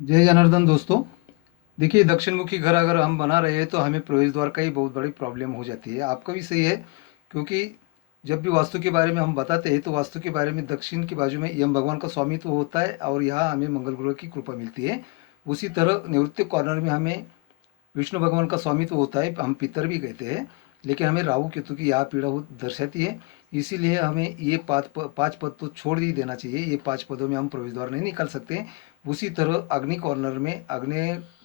जय जनार्दन दोस्तों। देखिए, दक्षिण मुखी घर अगर हम बना रहे हैं तो हमें प्रवेश द्वार का ही बहुत बड़ी प्रॉब्लम हो जाती है। आपका भी सही है, क्योंकि जब भी वास्तु के बारे में हम बताते हैं तो वास्तु के बारे में दक्षिण की बाजू में यम भगवान का स्वामित्व होता है और यहाँ हमें मंगल ग्रह की कृपा मिलती है। उसी तरह निवृत्ति कॉर्नर में हमें विष्णु भगवान का स्वामित्व होता है, हम पितर भी कहते हैं। लेकिन हमें राहु केतु की यहाँ पीड़ा दर्शाती है। इसीलिए हमें ये पांच पद तो छोड़ ही देना चाहिए। ये पांच पदों में हम प्रवेश द्वार नहीं निकाल सकते। उसी तरह अग्नि कॉर्नर में अग्नि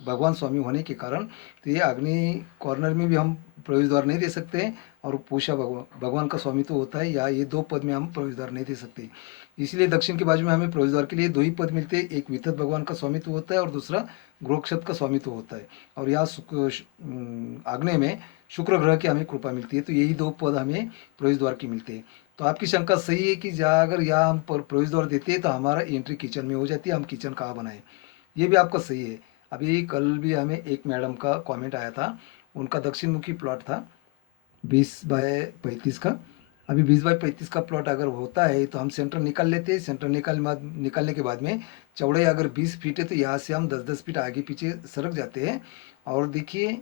भगवान स्वामी होने के कारण तो ये अग्नि कॉर्नर में भी हम प्रवेश द्वार नहीं दे सकते। और पूषा भगवान का स्वामित्व होता है, या ये दो पद में हम प्रवेश द्वार नहीं दे सकते। इसलिए दक्षिण के बाजू में हमें प्रवेश द्वार के लिए दो ही पद मिलते हैं। एक वितत भगवान का स्वामित्व होता है और दूसरा गृहक्षत का स्वामित्व होता है। और यहाँ आग्नेय में शुक्र ग्रह की हमें कृपा मिलती है। तो यही दो पद हमें प्रवेश द्वार की मिलते हैं। तो आपकी शंका सही है कि जहाँ अगर यहाँ हम प्रवेश द्वार देते हैं तो हमारा एंट्री किचन में हो जाती है, हम किचन कहाँ बनाए। ये भी आपका सही है। अभी कल भी हमें एक मैडम का कमेंट आया था। उनका दक्षिण मुखी प्लॉट था 20 बाय 35 का। अभी 20 बाय 35 का प्लॉट अगर होता है तो हम सेंटर निकाल लेते हैं। सेंटर निकालने के बाद में चौड़ाई अगर 20 फीट है तो यहाँ से हम 10-10 फीट आगे पीछे सरक जाते हैं। और देखिए,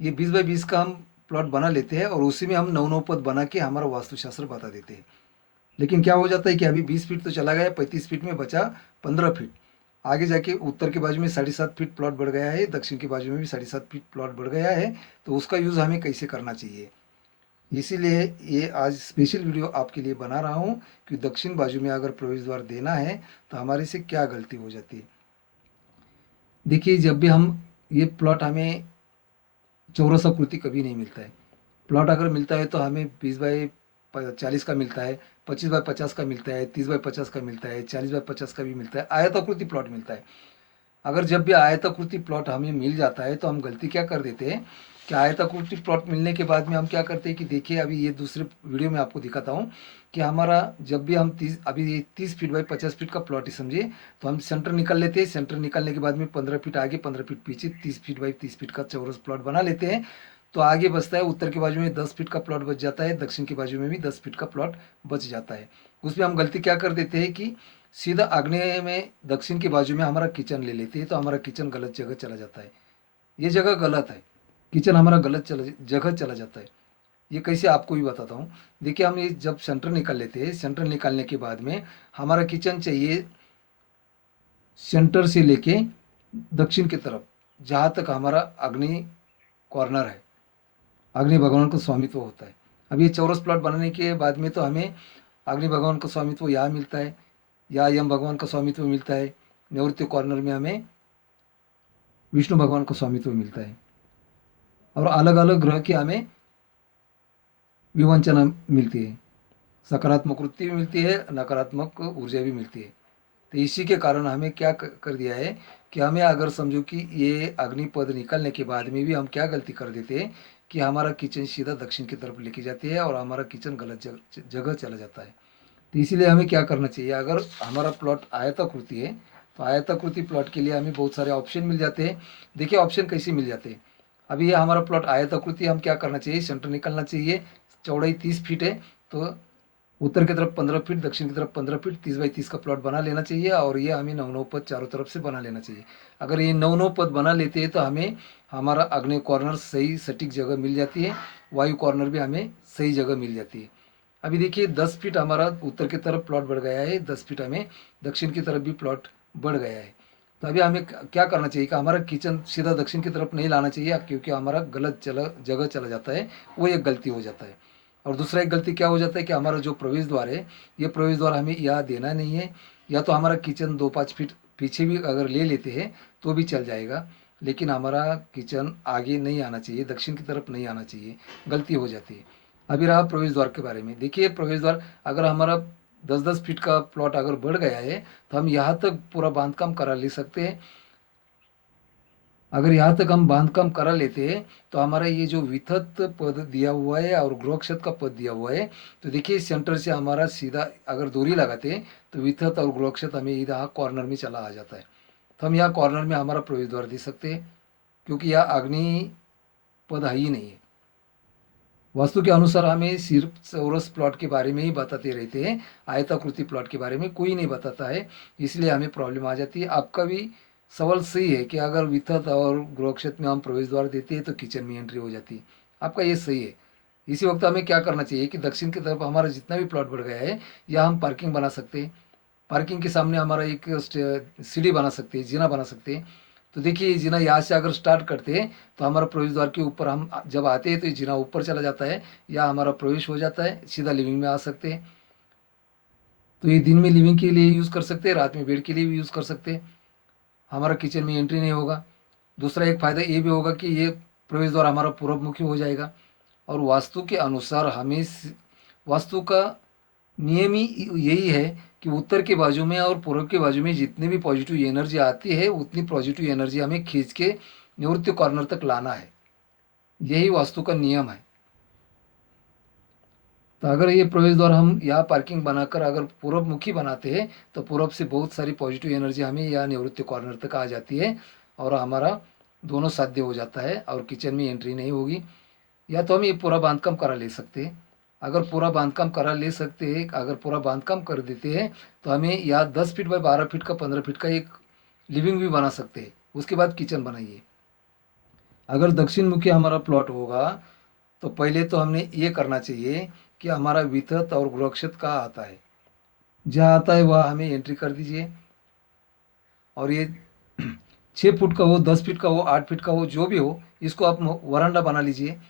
ये 20 बाय 20 का हम प्लॉट बना लेते हैं और उसी में हम 9-9 पद बना के हमारा वास्तुशास्त्र बता देते हैं। लेकिन क्या हो जाता है कि अभी 20 फीट तो चला गया, 35 फीट में बचा 15 फीट। आगे जाके उत्तर के बाजू में 7.5 फीट प्लॉट बढ़ गया है, दक्षिण के बाजू में भी 7.5 फीट प्लॉट बढ़ गया है। तो उसका यूज़ हमें कैसे करना चाहिए, इसीलिए ये आज स्पेशल वीडियो आपके लिए बना रहा हूँ कि दक्षिण बाजू में अगर प्रवेश द्वार देना है तो हमारे से क्या गलती हो जाती है। देखिए, जब भी हम ये प्लॉट हमें चौरस आकृति कभी नहीं मिलता है। प्लॉट अगर मिलता है तो हमें 20 बाय 40 का मिलता है, 25 बाय 50 का मिलता है, 30 बाय 50 का मिलता है, 40 बाय 50 का भी मिलता है, आयताकृति प्लॉट मिलता है। अगर जब भी आयताकृति प्लॉट हमें मिल जाता है तो हम गलती क्या कर देते हैं कि आयताकृति प्लॉट मिलने के बाद में हम क्या करते हैं कि देखिए, अभी ये दूसरे वीडियो में आपको दिखाता हूँ कि हमारा जब भी हम 30 फीट बाय 50 फीट का प्लॉट ही समझिए, तो हम सेंटर निकाल लेते हैं। सेंटर निकालने के बाद में 15 फीट आगे 15 फीट पीछे 30 फीट बाय 30 फीट का चौरस प्लॉट बना लेते हैं। तो आगे बचता है उत्तर के बाजू में 10 फीट का प्लॉट बच जाता है, दक्षिण के बाजू में भी 10 फीट का प्लॉट बच जाता है। उसमें हम गलती क्या कर देते हैं कि सीधा आग्नेय में दक्षिण के बाजू में हमारा किचन ले लेते हैं, तो हमारा किचन गलत जगह चला जाता है। ये जगह गलत है, किचन हमारा जगह चला जाता है। ये कैसे आपको भी बताता हूँ। देखिए, हम ये जब सेंटर निकाल लेते हैं, सेंटर निकालने के बाद में हमारा किचन चाहिए सेंटर से लेके दक्षिण की तरफ, जहाँ तक हमारा अग्नि कॉर्नर है, अग्नि भगवान का स्वामित्व होता है। अब ये चौरस प्लॉट बनाने के बाद में तो हमें अग्नि भगवान का स्वामित्व यहाँ मिलता है, या यम भगवान का स्वामित्व मिलता है। निवृत्ति कॉर्नर में हमें विष्णु भगवान का स्वामित्व मिलता है। और अलग अलग ग्रह की हमें विवंचना मिलती है, सकारात्मक वृत्ति भी मिलती है, नकारात्मक ऊर्जा भी मिलती है। तो इसी के कारण हमें क्या कर दिया है कि हमें अगर समझो कि ये अग्निपद निकलने के बाद में भी हम क्या गलती कर देते हैं कि हमारा किचन सीधा दक्षिण की तरफ लेके जाती है और हमारा किचन गलत जगह चला जाता है। तो इसीलिए हमें क्या करना चाहिए, अगर हमारा प्लॉट आयताकृति है तो आयताकृति प्लॉट के लिए हमें बहुत सारे ऑप्शन मिल जाते हैं। देखिए, ऑप्शन कैसे मिल जाते हैं। अभी ये हमारा प्लॉट आयताकृति, हम क्या करना चाहिए, सेंटर निकलना चाहिए। चौड़ाई 30 फीट है तो उत्तर की तरफ 15 फीट, दक्षिण की तरफ 15 फीट, 30 बाय 30 का प्लॉट बना लेना चाहिए। और ये हमें 9-9 पद चारों तरफ से बना लेना चाहिए। अगर ये 9-9 पद बना लेते हैं तो हमें हमारा अग्नि कॉर्नर सही सटीक जगह मिल जाती है, वायु कॉर्नर भी हमें सही जगह मिल जाती है। अभी देखिए, 10 फीट हमारा उत्तर की तरफ प्लॉट बढ़ गया है, 10 फीट हमें दक्षिण की तरफ भी प्लॉट बढ़ गया है। तो अभी हमें क्या करना चाहिए कि हमारा किचन सीधा दक्षिण की तरफ नहीं लाना चाहिए, क्योंकि हमारा गलत जगह चला जाता है। वो एक गलती हो जाता है। और दूसरा एक गलती क्या हो जाता है कि हमारा जो प्रवेश द्वार है, ये प्रवेश द्वार हमें यहाँ देना नहीं है। या तो हमारा किचन 2-5 फीट पीछे भी अगर ले लेते हैं तो भी चल जाएगा, लेकिन हमारा किचन आगे नहीं आना चाहिए, दक्षिण की तरफ नहीं आना चाहिए, गलती हो जाती है। अभी रहा प्रवेश द्वार के बारे में। देखिए, प्रवेश द्वार अगर हमारा 10-10 फीट का प्लॉट अगर बढ़ गया है तो हम यहाँ तक पूरा बांधकाम करा ले सकते हैं। अगर यहाँ तक हम बांधकाम करा लेते हैं तो हमारा ये जो विथत पद दिया हुआ है और गृहक्षत का पद दिया हुआ है, तो देखिए सेंटर से हमारा सीधा अगर दूरी लगाते हैं तो विथत और गृहक्षत हमें यहाँ कॉर्नर में चला आ जाता है। तो हम यहाँ कॉर्नर में हमारा प्रवेश द्वार दे सकते हैं, क्योंकि यह अग्नि पद है ही नहीं है। वास्तु के अनुसार हमें सिर्फ चौरस प्लॉट के बारे में ही बताते रहते हैं, आयताकृति प्लॉट के बारे में कोई नहीं बताता है। इसलिए हमें प्रॉब्लम आ जाती है। आपका भी सवाल सही है कि अगर विथत और गृह क्षेत्र में हम प्रवेश द्वार देते हैं तो किचन में एंट्री हो जाती है। आपका ये सही है। इसी वक्त हमें क्या करना चाहिए कि दक्षिण की तरफ हमारा जितना भी प्लॉट बढ़ गया है, या हम पार्किंग बना सकते हैं। पार्किंग के सामने हमारा एक सीढ़ी बना सकते हैं, जीना बना सकते हैं। तो देखिए जीना यहाँ से अगर स्टार्ट करते हैं तो हमारा प्रवेश द्वार के ऊपर हम जब आते हैं तो ये जीना ऊपर चला जाता है, या हमारा प्रवेश हो जाता है, सीधा लिविंग में आ सकते हैं। तो ये दिन में लिविंग के लिए यूज़ कर सकते हैं, रात में बेड के लिए भी यूज़ कर सकते हैं। हमारा किचन में एंट्री नहीं होगा। दूसरा एक फ़ायदा ये भी होगा कि ये प्रवेश द्वार हमारा पूर्वमुखी हो जाएगा। और वास्तु के अनुसार हमें वास्तु का नियम ही यही है कि उत्तर के बाजू में और पूर्व के बाजू में जितनी भी पॉजिटिव एनर्जी आती है उतनी पॉजिटिव एनर्जी हमें खींच के निवृत्ति कॉर्नर तक लाना है। यही वास्तु का नियम है। तो अगर ये प्रवेश द्वार हम यहाँ पार्किंग बनाकर अगर पूर्व मुखी बनाते हैं तो पूर्व से बहुत सारी पॉजिटिव एनर्जी हमें यहाँ निवृत्ति कॉर्नर तक आ जाती है, और हमारा दोनों साध्य हो जाता है और किचन में एंट्री नहीं होगी। या तो हम ये पूरा बांधकाम करा ले सकते हैं। अगर पूरा बांधकाम करा ले सकते हैं, अगर पूरा बांधकाम कर देते हैं तो हमें यहाँ 10 फीट बाय 12 फीट का 15 फीट का एक लिविंग भी बना सकते हैं। उसके बाद किचन बनाइए। अगर दक्षिण मुखी हमारा प्लॉट होगा तो पहले तो हमने ये करना चाहिए कि हमारा वितत और गृहक्षेत्र कहाँ आता है। जहाँ आता है वह हमें एंट्री कर दीजिए। और ये 6 फुट का हो, 10 फीट का हो, 8 फीट का हो, जो भी हो, इसको आप वरांडा बना लीजिए।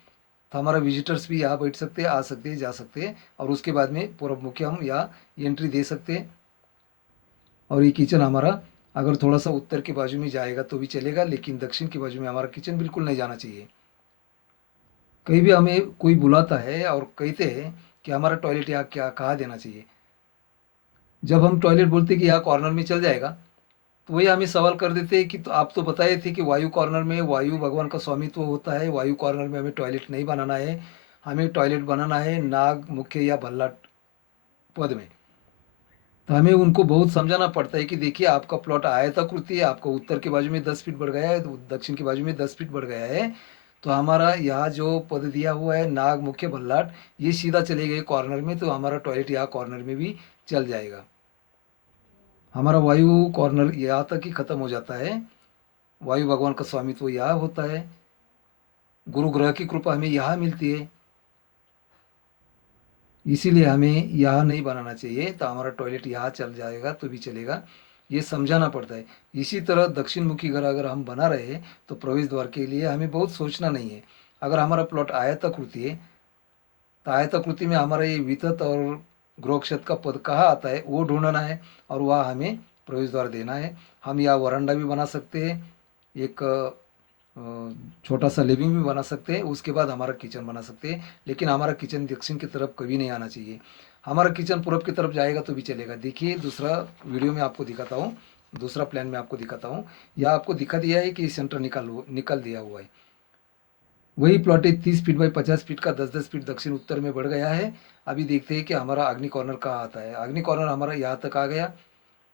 तो हमारा विजिटर्स भी यहाँ बैठ सकते हैं, आ सकते हैं, जा सकते हैं। और उसके बाद में पूर्व मुखी हम यहाँ एंट्री दे सकते हैं। और ये किचन हमारा अगर थोड़ा सा उत्तर के बाजू में जाएगा तो भी चलेगा, लेकिन दक्षिण के बाजू में हमारा किचन बिल्कुल नहीं जाना चाहिए। कहीं भी हमें कोई बुलाता है और कहते हैं कि हमारा टॉयलेट यहाँ क्या कहाँ देना चाहिए, जब हम टॉयलेट बोलते कि यहाँ कॉर्नर में चल जाएगा, तो वही हमें सवाल कर देते हैं कि तो आप तो बताए थे कि वायु कॉर्नर में वायु भगवान का स्वामित्व होता है, वायु कॉर्नर में हमें टॉयलेट नहीं बनाना है, हमें टॉयलेट बनाना है नाग मुख्य या भल्ला पद में। तो हमें उनको बहुत समझाना पड़ता है कि देखिए आपका प्लॉट आयताकृति है, आपका उत्तर के बाजू में 10 फीट बढ़ गया है, तो दक्षिण के बाजू में 10 फीट बढ़ गया है। तो हमारा यहाँ जो पद दिया हुआ है नाग मुख्य भल्लाट, ये सीधा चले गए कॉर्नर में, तो हमारा टॉयलेट यहाँ कॉर्नर में भी चल जाएगा। हमारा वायु कॉर्नर यहाँ तक ही खत्म हो जाता है। वायु भगवान का स्वामित्व यहाँ होता है, गुरु ग्रह की कृपा हमें यहाँ मिलती है। इसीलिए हमें यहाँ नहीं बनाना चाहिए। तो हमारा टॉयलेट यहाँ चल जाएगा तो भी चलेगा, ये समझाना पड़ता है। इसी तरह दक्षिण मुखी घर अगर हम बना रहे हैं तो प्रवेश द्वार के लिए हमें बहुत सोचना नहीं है। अगर हमारा प्लॉट आयताकृति है तो आयताकृति में हमारा ये वितत और गृहक्षेत्र का पद कहाँ आता है वो ढूंढना है, और वह हमें प्रवेश द्वार देना है। हम यहाँ वरांडा भी बना सकते हैं, एक छोटा सा लिविंग भी बना सकते हैं, उसके बाद हमारा किचन बना सकते हैं। लेकिन हमारा किचन दक्षिण की तरफ कभी नहीं आना चाहिए। हमारा किचन पूरब की तरफ जाएगा तो भी चलेगा। देखिए दूसरा वीडियो में आपको दिखाता हूँ, दूसरा प्लान में आपको दिखाता हूँ। यह आपको दिखा दिया है कि सेंटर निकल दिया हुआ है। वही प्लॉट है 30 फीट बाई 50 फीट का, 10-10 फीट दक्षिण उत्तर में बढ़ गया है। अभी देखते हैं कि हमारा अग्नि कॉर्नर कहाँ आता है। अग्नि कॉर्नर हमारा यहाँ तक आ गया,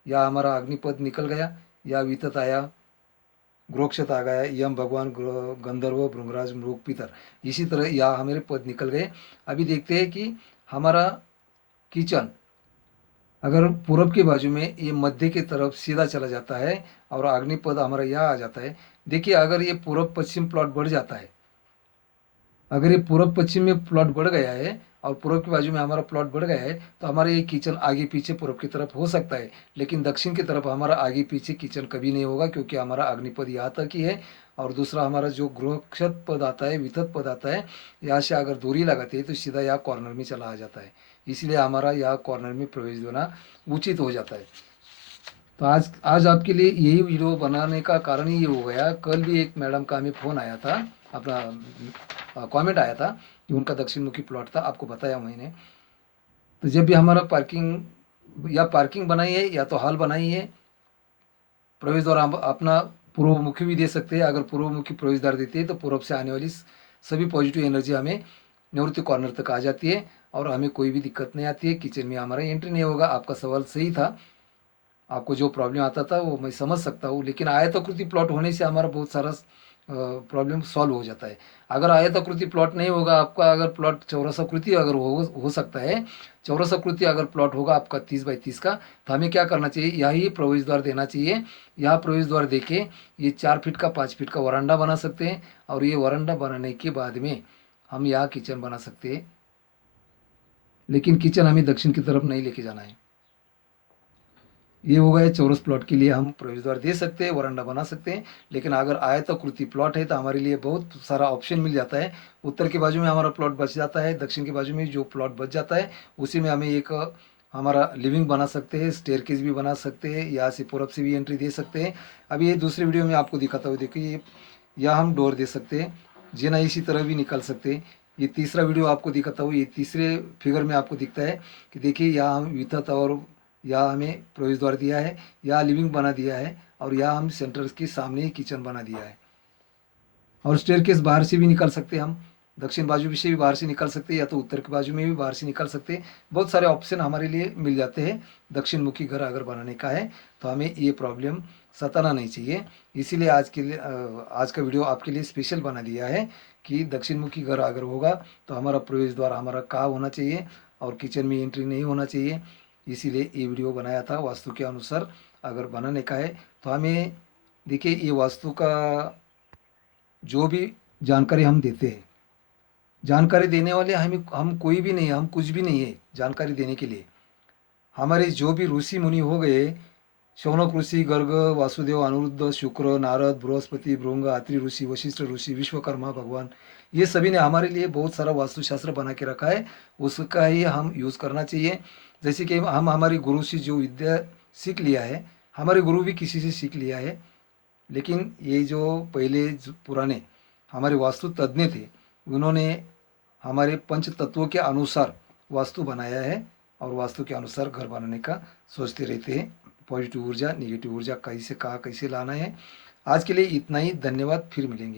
या हमारा अग्निपद निकल गया, या वितत आया, गृहक्षेत्र आ गया, यम भगवान गंधर्व भृंगराज मृग पितर, इसी तरह यहाँ हमारे पद निकल गए। अभी देखते हैं कि हमारा किचन अगर पूरब के बाजू में ये मध्य की तरफ सीधा चला जाता है और अग्निपद हमारा यहाँ आ जाता है। देखिए अगर ये पूरब पश्चिम प्लॉट बढ़ जाता है, अगर ये पूरब पश्चिम में प्लॉट बढ़ गया है और पूर्व की बाजू में हमारा प्लॉट बढ़ गया है तो हमारा ये किचन आगे पीछे पूर्व की तरफ हो सकता है, लेकिन दक्षिण की तरफ हमारा आगे पीछे किचन कभी नहीं होगा, क्योंकि हमारा अग्निपद यहाँ तक ही है। और दूसरा हमारा जो गृहक्षत पद आता है, वितत पद आता है, यहाँ से अगर दूरी लगाते हैं तो सीधा यहाँ कॉर्नर में चला आ जाता है। इसलिए हमारा यहाँ कॉर्नर में प्रवेश देना उचित हो जाता है। तो आज आज आपके लिए यही वीडियो बनाने का कारण ही ये हो गया। कल भी एक मैडम का हमें फ़ोन आया था, अपना कमेंट आया था कि उनका दक्षिण मुखी प्लॉट था, आपको बताया मैंने। तो जब भी हमारा पार्किंग या पार्किंग बनाई है या तो हॉल बनाई है, प्रवेश द्वार हम अपना पूर्व मुखी भी दे सकते हैं। अगर पूर्व मुखी प्रवेश द्वार देते हैं तो पूर्व से आने वाली सभी पॉजिटिव एनर्जी हमें निवृत्ति कॉर्नर तक आ जाती है और हमें कोई भी दिक्कत नहीं आती है। किचन में हमारा एंट्री नहीं होगा। आपका सवाल सही था, आपको जो प्रॉब्लम आता था वो मैं समझ सकता हूँ, लेकिन आयताकृति प्लॉट होने से हमारा बहुत सारा प्रॉब्लम सॉल्व हो जाता है। अगर आयताकृति प्लॉट नहीं होगा आपका, अगर प्लॉट चौरसाकृति अगर हो सकता है, चौरसाकृति अगर प्लॉट होगा आपका 30 बाई 30 का, तो हमें क्या करना चाहिए, यही प्रवेश द्वार देना चाहिए। यहाँ प्रवेश द्वार देके ये 4 फीट का 5 फीट का वरांडा बना सकते हैं, और ये वरांडा बनाने के बाद में हम यहाँ किचन बना सकते हैं। लेकिन किचन हमें दक्षिण की तरफ नहीं लेके जाना है। ये हो गया चौरस प्लॉट के लिए हम प्रवेश द्वार दे सकते हैं, वरांडा बना सकते हैं। लेकिन अगर आयताकृति प्लॉट है तो हमारे लिए बहुत सारा ऑप्शन मिल जाता है। उत्तर के बाजू में हमारा प्लॉट बच जाता है, दक्षिण के बाजू में जो प्लॉट बच जाता है उसी में हमें एक हमारा लिविंग बना सकते हैं, स्टेयरकेस भी बना सकते हैं, यहाँ से पूरब से भी एंट्री दे सकते हैं। अभी ये दूसरी वीडियो में आपको दिखाता हूँ, देखिए यहाँ हम डोर दे सकते हैं, जीना इसी तरह भी निकाल सकते हैं। ये तीसरा वीडियो आपको दिखाता हूँ, ये तीसरे फिगर में आपको दिखता है कि देखिए यहाँ हम विथत और यहाँ हमें प्रवेश द्वार दिया है, यहाँ लिविंग बना दिया है, और यहाँ हम सेंटर के सामने ही किचन बना दिया है। और स्टेयरकेस बाहर से भी निकाल सकते हैं, हम दक्षिण बाजू से भी बाहर से निकाल सकते हैं, या तो उत्तर के बाजू में भी बाहर से निकाल सकते हैं। बहुत सारे ऑप्शन हमारे लिए मिल जाते हैं। दक्षिण मुखी घर अगर बनाने का है तो हमें ये प्रॉब्लम सताना नहीं चाहिए। इसीलिए आज के लिए आज का वीडियो आपके लिए स्पेशल बना दिया है कि दक्षिण मुखी घर अगर होगा तो हमारा प्रवेश द्वार हमारा कहाँ होना चाहिए और किचन में एंट्री नहीं होना चाहिए। इसीलिए ये वीडियो बनाया था। वास्तु के अनुसार अगर बनाने का है तो हमें, देखिए ये वास्तु का जो भी जानकारी हम देते हैं, जानकारी देने वाले हम कोई भी नहीं है, हम कुछ भी नहीं है जानकारी देने के लिए। हमारे जो भी ऋषि मुनि हो गए, शौनक ऋषि, गर्ग, वासुदेव, अनिरुद्ध, शुक्र, नारद, बृहस्पति, भृंग, अत्रि ऋषि, वशिष्ठ ऋषि, विश्वकर्मा भगवान, ये सभी ने हमारे लिए बहुत सारा वास्तुशास्त्र बना के रखा है, उसका ही हम यूज़ करना चाहिए। जैसे कि हम हमारे गुरु से जो विद्या सीख लिया है, हमारे गुरु भी किसी से सीख लिया है। लेकिन ये जो पहले जो पुराने हमारे वास्तु तज्ञ थे, उन्होंने हमारे पंच तत्वों के अनुसार वास्तु बनाया है, और वास्तु के अनुसार घर बनाने का सोचते रहते हैं। पॉजिटिव ऊर्जा, नेगेटिव ऊर्जा कैसे कहाँ कैसे लाना है। आज के लिए इतना ही, धन्यवाद, फिर मिलेंगे।